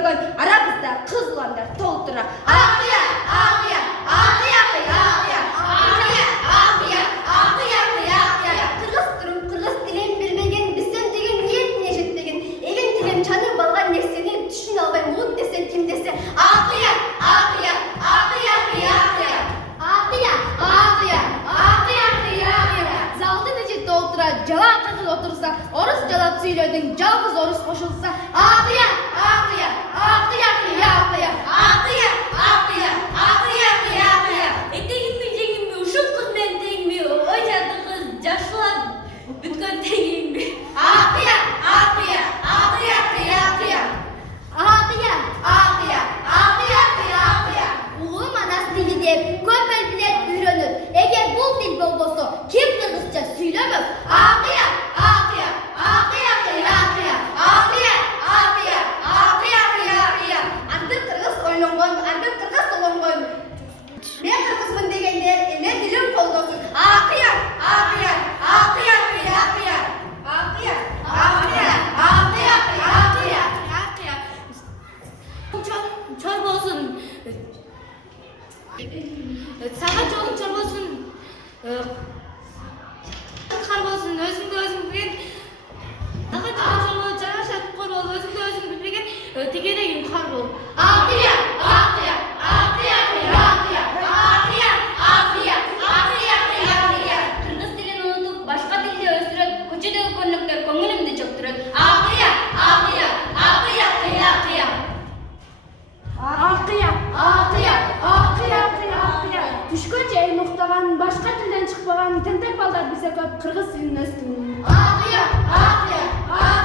görgön arabızda kız ulanlar toltura. Ağıya, ağıya, ağıya, ağıya, ağıya, ağıya, ağıya, ağıya. Kırgız durun, kırgız dilin bilmegen, bizden degen niyet neşet degen. Evin dilen çanır balgan nerseni düşün albay muğut desen kim dese. Ağıya, ağıya, ağıya, ağıya. Ağıya, ağıya, ağıya, ağıya. Zaldı nece doldurar, cevap kızıl otursa, orus jalap söylödün, jalgız orus koşulsa. Ağıya, ağıya, ağıya, ağıya, ağıya, ağıya, ağıya, ağıya, ağıya. Eteğin mi cengin mi? Uşun kız men teğin mi? Oycadı kız yaşlar bütkan teğin mi? Ağıya, ağıya, ağıya, ağıya, ağıya. Ağıya, ağıya, ağıya, ağıya. Uğum anas dili dep, köpel bilet üyrönür. Eğer bu dil bolbosu, kim kırgızca söylemez? Ağıya, ağıya, ağıya, ağıya, ağıya. Ağıya, ağıya, ağıya, ağıya, ağıya. Andır kırgız oynongon, andır kırgız olongon. Ne kırgızmın degenler, ne dilim koldosun. Ağıya, ağıya, ağıya, ağıya, ağıya. Ağıya, ağıya, ağıya, ağıya, ağıya. Çor bolsun. Sağa çoğun çor bolsun. Kar bolsun. Özüngde özüng bilgen. Sağa çoğun çor bolsun. Çaraşat kor bol. Özüngde özüng bilgen. Tegedegin kar bol. Ağıya, ağıya, ağıya, ağıya, ağıya. Ağıya, ağıya, ağıya, ağıya, ağıya. Kırgız dilini unutup başka dilde özdürüp koçedeki konuklar koңгулumду чөктүрөт. Ağıya, ağıya, ağıya, ağıya, ağıya. Ақия, ақия, ақия, ақия, ақия. Түшкөнчө эл уктаган, башка тилден чыкпаган тентек балдар бизе көп кыргыз тилин өстүрүн. Ağıya, ağıya, ağıya.